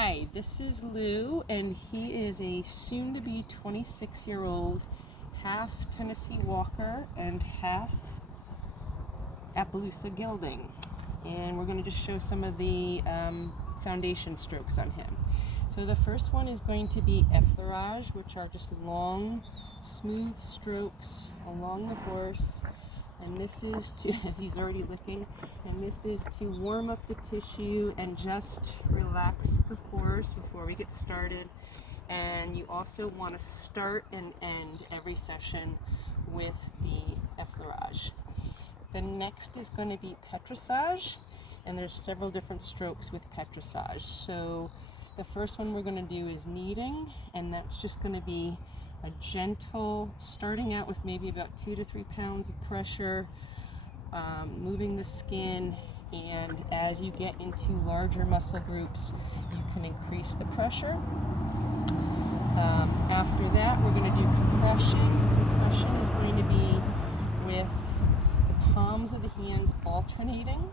Hi, this is Lou, and he is a soon-to-be 26-year-old half Tennessee Walker and half Appaloosa Gelding. And we're going to just show some of the foundation strokes on him. So the first one is going to be effleurage, which are just long, smooth strokes along the horse. And this is to, as he's already licking, and this is to warm up the tissue and just relax the horse before we get started. And you also want to start and end every session with the effleurage. The next is going to be petrissage, and there's several different strokes with petrissage. So the first one we're going to do is kneading, and that's just going to be a gentle, starting out with maybe about 2 to 3 pounds of pressure, moving the skin, and as you get into larger muscle groups, you can increase the pressure. After that, we're going to do compression. Compression is going to be with the palms of the hands alternating,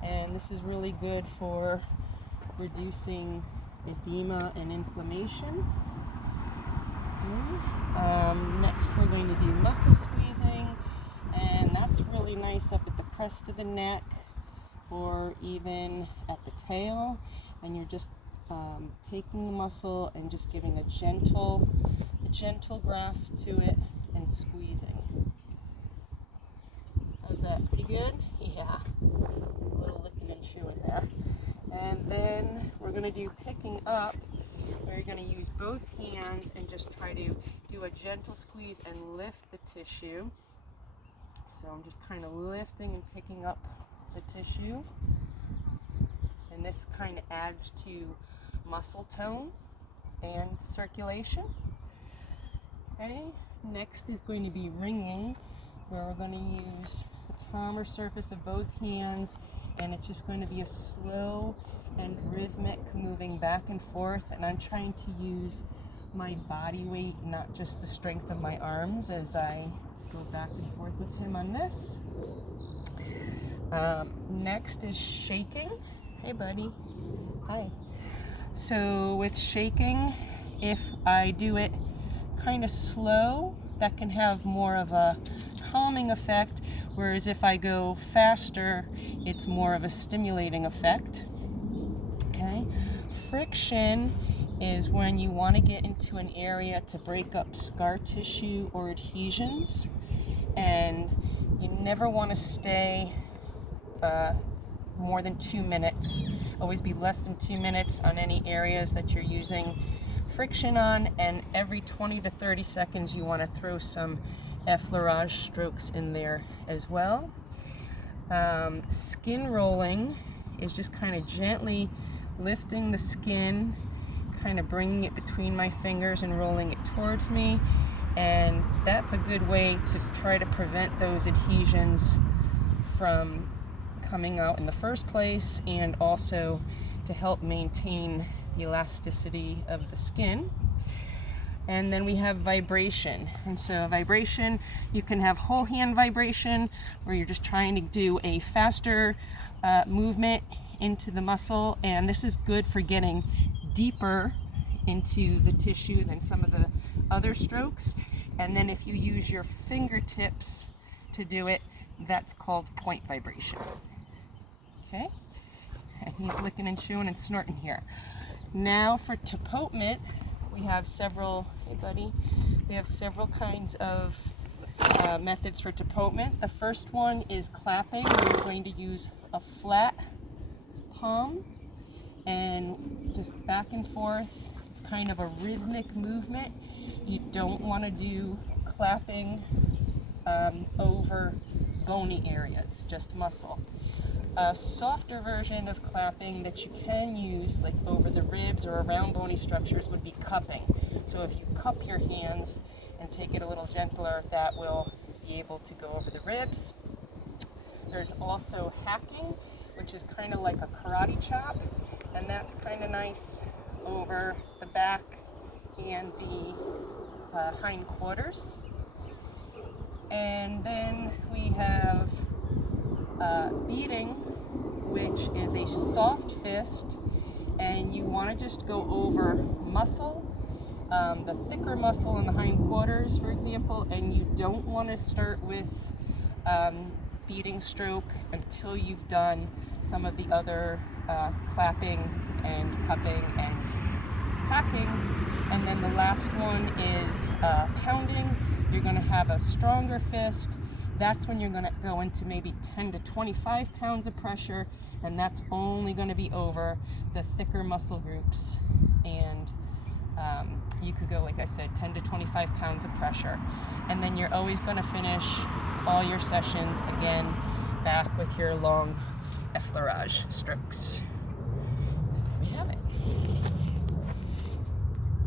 and this is really good for reducing edema and inflammation. Next we're going to do muscle squeezing, and that's really nice up at the crest of the neck or even at the tail, and you're just taking the muscle and just giving a gentle grasp to it and squeezing. How's that? Pretty good? Yeah. A little licking and chewing there. And then we're going to do picking up, where you're going to use both hands and just try to do a gentle squeeze and lift the tissue. So I'm just kind of lifting and picking up the tissue. And this kind of adds to muscle tone and circulation. Okay, next is going to be ringing, where we're going to use the palm or surface of both hands, and it's just going to be a slow and rhythmic moving back and forth, and I'm trying to use my body weight, not just the strength of my arms, as I go back and forth with him on this. Next is shaking. Hey buddy. Hi. So with shaking, if I do it kind of slow, that can have more of a calming effect, whereas if I go faster, it's more of a stimulating effect. Okay. Friction is when you want to get into an area to break up scar tissue or adhesions, and you never want to stay more than 2 minutes. Always be less than 2 minutes on any areas that you're using friction on, and every 20 to 30 seconds you want to throw some effleurage strokes in there as well. Skin rolling is just kind of gently lifting the skin, kind of bringing it between my fingers and rolling it towards me, and that's a good way to try to prevent those adhesions from coming out in the first place, and also to help maintain the elasticity of the skin. And then we have vibration, and so vibration, you can have whole hand vibration, where you're just trying to do a faster movement into the muscle, and this is good for getting deeper into the tissue than some of the other strokes. And then if you use your fingertips to do it, that's called point vibration. Okay, and he's licking and chewing and snorting here. Now for tapotement, we have several, hey buddy, we have several kinds of methods for tapotement. The first one is clapping. We're going to use a flat palm and just back and forth. It's kind of a rhythmic movement. You don't want to do clapping over bony areas, just muscle. A softer version of clapping that you can use, like over the ribs or around bony structures, would be cupping. So if you cup your hands and take it a little gentler, that will be able to go over the ribs. There's also hacking, which is kind of like a karate chop, and that's kind of nice over the back and the hindquarters. And then we have beating, which is a soft fist, and you want want to just go over muscle, the thicker muscle in the hindquarters, for example, and you don't want to start with beating stroke until you've done some of the other clapping and cupping and hacking. And then the last one is pounding. You're going to have a stronger fist. That's when you're going to go into maybe 10 to 25 pounds of pressure, and that's only going to be over the thicker muscle groups. And you could go, like I said, 10 to 25 pounds of pressure. And then you're always going to finish all your sessions again back with your long effleurage strokes.